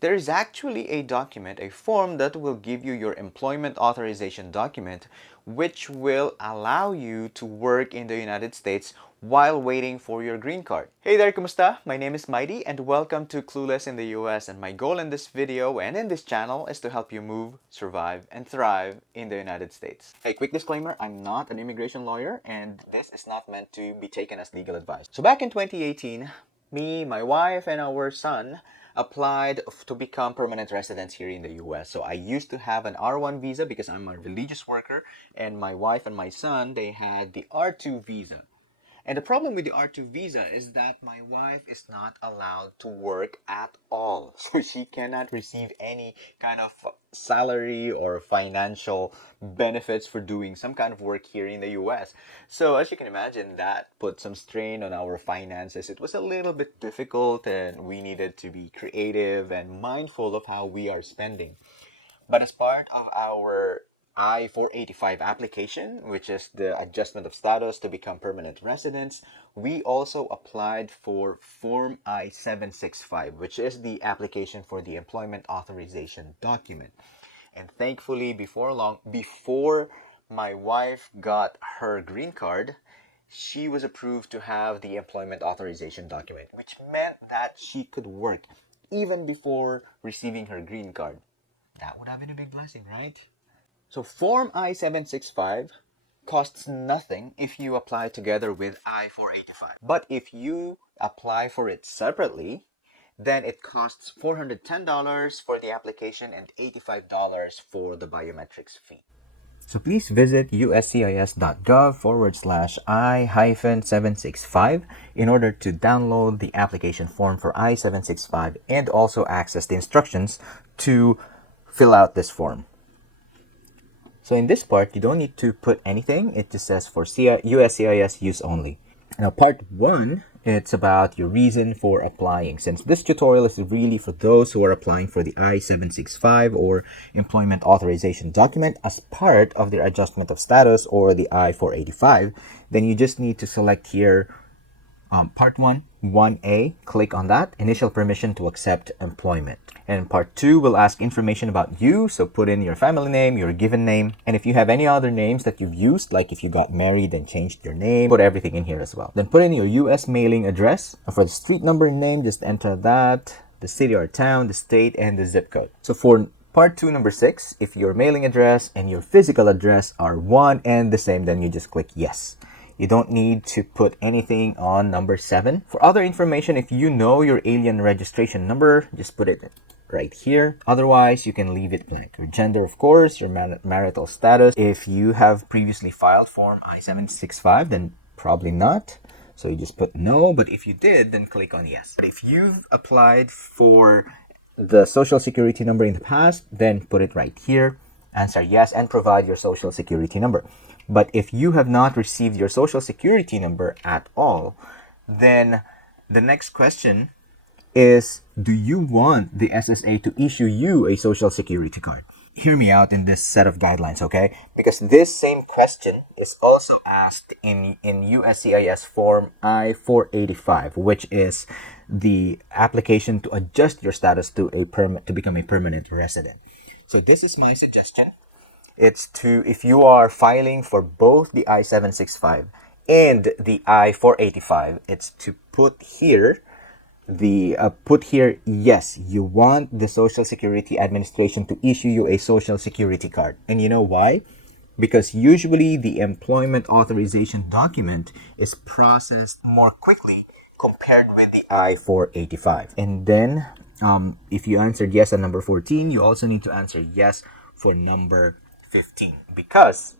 There is actually a document, a form that will give you your employment authorization document, which will allow you to work in the United States while waiting for your green card. Hey there, kumusta? My name is Mighty and welcome to Clueless in the US, and my goal in this video and in this channel is to help you move, survive, and thrive in the United States. A quick disclaimer, I'm not an immigration lawyer and this is not meant to be taken as legal advice. So back in 2018, me, my wife, and our son applied to become permanent residents here in the US. So I used to have an R1 visa because I'm a religious worker, and my wife and my son, they had the R2 visa. And the problem with the R2 visa is that my wife is not allowed to work at all. So she cannot receive any kind of salary or financial benefits for doing some kind of work here in the US. So as you can imagine, that put some strain on our finances. It was a little bit difficult and we needed to be creative and mindful of how we are spending. But as part of our I-485 application, which is the adjustment of status to become permanent residents, we also applied for Form I-765, which is the application for the employment authorization document. And thankfully, before my wife got her green card, she was approved to have the employment authorization document, which meant that she could work even before receiving her green card. That would have been a big blessing, right? So Form I-765 costs nothing if you apply together with I-485. But if you apply for it separately, then it costs $410 for the application and $85 for the biometrics fee. So please visit uscis.gov/I-765 in order to download the application form for I-765 and also access the instructions to fill out this form. So in this part, you don't need to put anything. It just says for USCIS use only. Now, part 1, it's about your reason for applying. Since this tutorial is really for those who are applying for the I-765 or employment authorization document as part of their adjustment of status or the I-485, then you just need to select here Part 1, 1A, click on that, initial permission to accept employment. And Part 2 will ask information about you, so put in your family name, your given name, and if you have any other names that you've used, like if you got married and changed your name, put everything in here as well. Then put in your US mailing address. For the street number and name, just enter that, the city or town, the state, and the zip code. So for Part 2, number 6, if your mailing address and your physical address are one and the same, then you just click yes. You don't need to put anything on number 7. For other information, if you know your alien registration number, just put it right here. Otherwise, you can leave it blank. Your gender, of course, your marital status. If you have previously filed Form I-765, then probably not. So you just put no, but if you did, then click on yes. But if you've applied for the social security number in the past, then put it right here. Answer yes and provide your social security number. But if you have not received your social security number at all, then the next question is, do you want the SSA to issue you a social security card? Hear me out in this set of guidelines, okay? Because this same question is also asked in USCIS Form I-485, which is the application to adjust your status to become a permanent resident. So this is my suggestion. It's to, if you are filing for both the I-765 and the I-485, it's to put here yes, you want the Social Security Administration to issue you a Social Security card. And you know why? Because usually the employment authorization document is processed more quickly compared with the I-485. And then if you answered yes on number 14, you also need to answer yes for number 15. Because,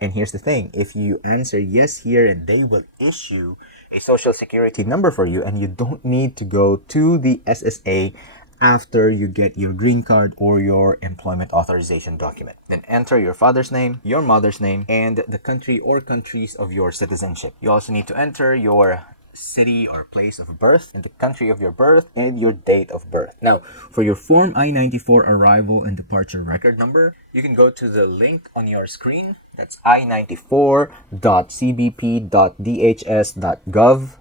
and here's the thing, if you answer yes here and they will issue a social security number for you, and you don't need to go to the SSA after you get your green card or your employment authorization document. Then enter your father's name, your mother's name, and the country or countries of your citizenship. You also need to enter your city or place of birth and the country of your birth and your date of birth. Now, for your Form I-94 arrival and departure record number, you can go to the link on your screen. That's i94.cbp.dhs.gov.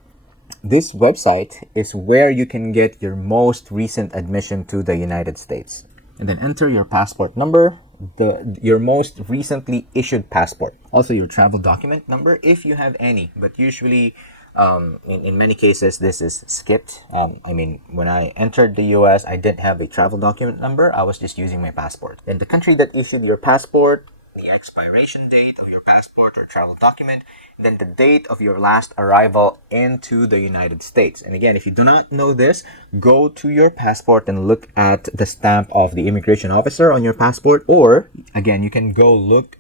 This website is where you can get your most recent admission to the United States. And then enter your passport number, your most recently issued passport. Also your travel document number if you have any, but usually in many cases this is skipped. I mean, when I entered the US, I didn't have a travel document number. I was just using my passport. Then the country that issued your passport, the expiration date of your passport or travel document, then the date of your last arrival into the United States. And again, if you do not know this, go to your passport and look at the stamp of the immigration officer on your passport, or again, you can go look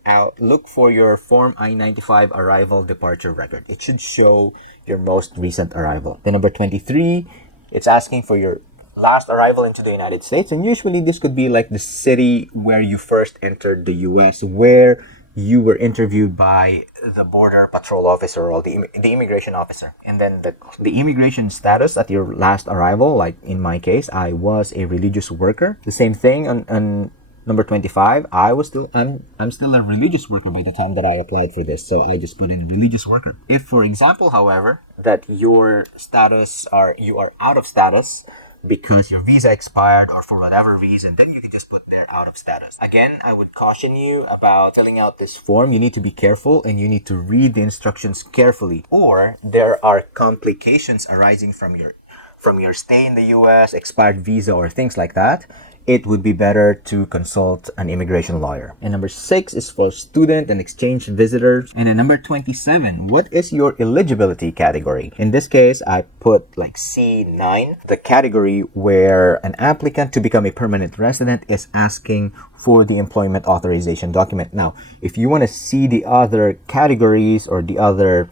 for your Form I-95 arrival departure record. It should show your most recent arrival. Then number 23, it's asking for your last arrival into the United States, and usually this could be like the city where you first entered the US, where you were interviewed by the border patrol officer or the immigration officer. And then the immigration status at your last arrival, like in my case, I was a religious worker. The same thing on number 25, I'm still a religious worker by the time that I applied for this, so I just put in religious worker. If, for example, however, that your status you are out of status because your visa expired or for whatever reason, then you can just put there out of status. Again, I would caution you about filling out this form. You need to be careful and you need to read the instructions carefully, or there are complications arising from your stay in the US, expired visa, or things like that. It would be better to consult an immigration lawyer. And number 6 is for student and exchange visitors. And then number 27, what is your eligibility category? In this case, I put like C9, the category where an applicant to become a permanent resident is asking for the employment authorization document. Now, if you want to see the other categories or the other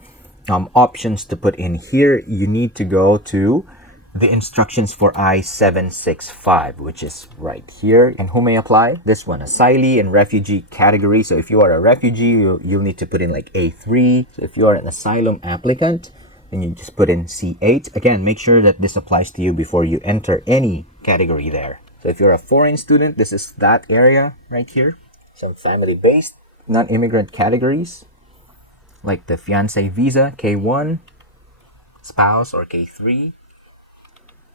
options to put in here, you need to go to the instructions for I-765, which is right here. And who may apply? This one, asylee and refugee category. So if you are a refugee, you'll need to put in like A3. So if you are an asylum applicant, then you just put in C8. Again, make sure that this applies to you before you enter any category there. So if you're a foreign student, this is that area right here. Some family-based non-immigrant categories, like the fiancé visa, K1, spouse, or K3.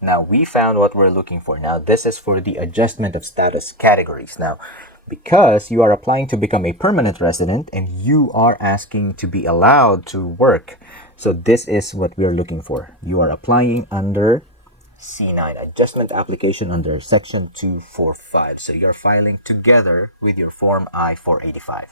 Now, we found what we're looking for. Now, this is for the adjustment of status categories. Now, because you are applying to become a permanent resident and you are asking to be allowed to work, so this is what we're looking for. You are applying under C9, adjustment application under section 245. So you're filing together with your Form I-485.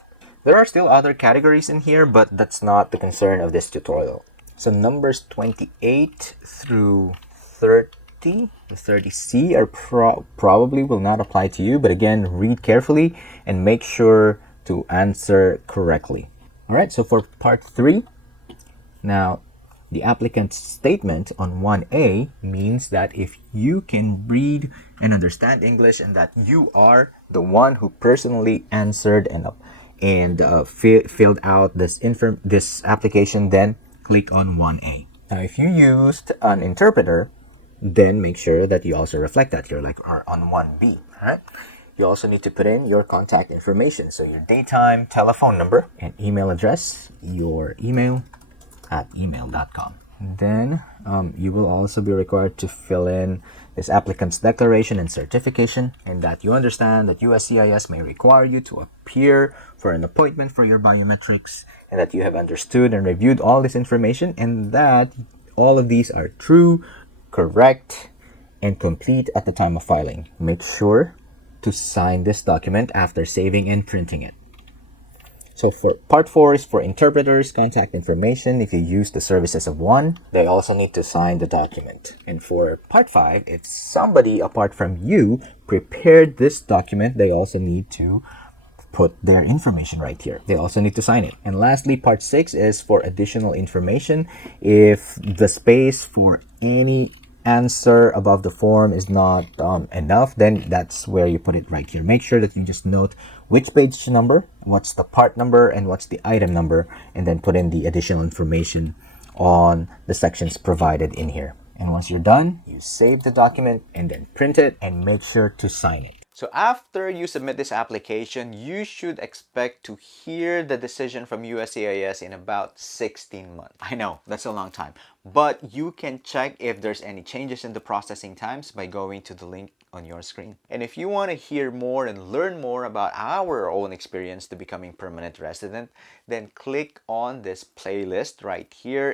There are still other categories in here, but that's not the concern of this tutorial. So numbers 28 through 30, the 30C are probably will not apply to you, but again, read carefully and make sure to answer correctly. All right, so for part 3, now the applicant's statement on 1A means that if you can read and understand English and that you are the one who personally answered and filled out this application, then click on 1A. Now, if you used an interpreter, then make sure that you also reflect that. You're like on 1B, all right? You also need to put in your contact information. So your daytime telephone number and email address, your email at email.com. Then you will also be required to fill in this applicant's declaration and certification, and that you understand that USCIS may require you to appear for an appointment for your biometrics, and that you have understood and reviewed all this information, and that all of these are true, correct, and complete at the time of filing. Make sure to sign this document after saving and printing it. So for part 4 is for interpreters, contact information. If you use the services of one, they also need to sign the document. And for part 5, if somebody apart from you prepared this document, they also need to put their information right here. They also need to sign it. And lastly, part 6 is for additional information. If the space for any answer above the form is not enough, then that's where you put it right here. Make sure that you just note which page number, what's the part number, and what's the item number, and then put in the additional information on the sections provided in here. And once you're done, you save the document and then print it and make sure to sign it. So after you submit this application, you should expect to hear the decision from USCIS in about 16 months. I know, that's a long time. But you can check if there's any changes in the processing times by going to the link on your screen. And if you want to hear more and learn more about our own experience to becoming permanent resident, then click on this playlist right here.